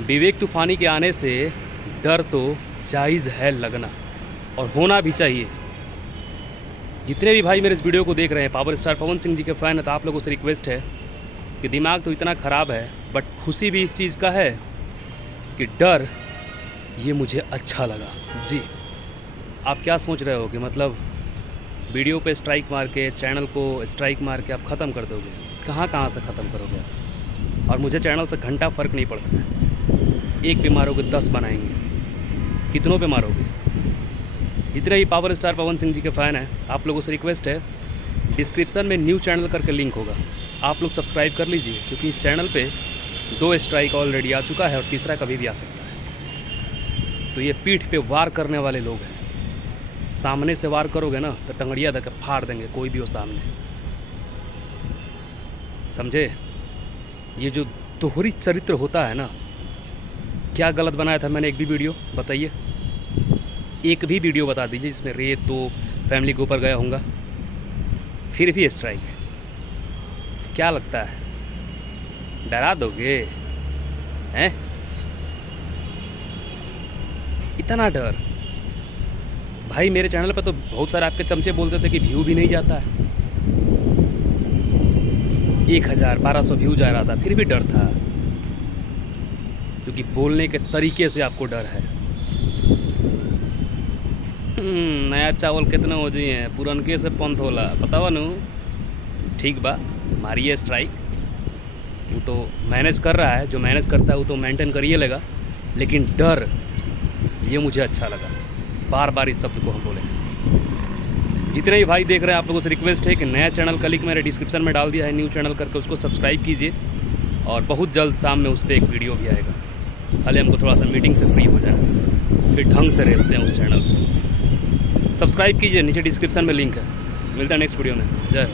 विवेक तूफानी के आने से डर तो जायज़ है लगना, और होना भी चाहिए। जितने भी भाई मेरे इस वीडियो को देख रहे हैं पावर स्टार पवन सिंह जी के फ़ैन है, तो आप लोगों से रिक्वेस्ट है कि दिमाग तो इतना ख़राब है, बट खुशी भी इस चीज़ का है कि डर ये मुझे अच्छा लगा। जी, आप क्या सोच रहे हो कि मतलब वीडियो पे स्ट्राइक मार के, चैनल को स्ट्राइक मार के आप ख़त्म कर दोगे? कहाँ से ख़त्म करोगे आप? और मुझे चैनल से घंटा फ़र्क नहीं पड़ता है। एक पे मारोगे 10 बनाएंगे, कितनों पे मारोगे? जितने भी पावर स्टार पवन सिंह जी के फ़ैन हैं, आप लोगों से रिक्वेस्ट है, डिस्क्रिप्शन में न्यू चैनल करके लिंक होगा, आप लोग सब्सक्राइब कर लीजिए, क्योंकि इस चैनल पे 2 स्ट्राइक ऑलरेडी आ चुका है और तीसरा कभी भी आ सकता है। तो ये पीठ पे वार करने वाले लोग हैं। सामने से वार करोगे ना तो टंगड़िया देकर फाड़ देंगे, कोई भी हो सामने, समझे? ये जो दोहरी चरित्र होता है ना, क्या गलत बनाया था मैंने? एक भी वीडियो बताइए, एक भी वीडियो बता दीजिए जिसमें रेत तो फैमिली के ऊपर गया होऊंगा, फिर भी स्ट्राइक। क्या लगता है, डरा दोगे हैं? इतना डर? भाई मेरे चैनल पर तो बहुत सारे आपके चमचे बोलते थे कि व्यू भी नहीं जाता है, 1000-1200 व्यू जा रहा था, फिर भी डर था, क्योंकि बोलने के तरीके से आपको डर है। नया चावल कितने हो जी हैं, पुरनके से पंथ होला, पता बा नू? ठीक बा, मारिए स्ट्राइक। वो तो मैनेज कर रहा है, जो मैनेज करता है वो तो मेंटेन करिए लेगा, लेकिन डर ये मुझे अच्छा लगा। बार बार इस शब्द को हम बोलेंगे। जितने भी भाई देख रहे हैं, आप लोगों से रिक्वेस्ट है कि नया चैनल का लिंक मैंने डिस्क्रिप्शन में डाल दिया है, न्यू चैनल करके उसको सब्सक्राइब कीजिए, और बहुत जल्द शाम में उस पर एक वीडियो भी आएगा। खाली हमको थोड़ा सा मीटिंग से फ्री हो जाए, फिर ढंग से रहते हैं उस चैनल को। सब्सक्राइब कीजिए, नीचे डिस्क्रिप्शन में लिंक है। मिलता है नेक्स्ट वीडियो में। जय हो।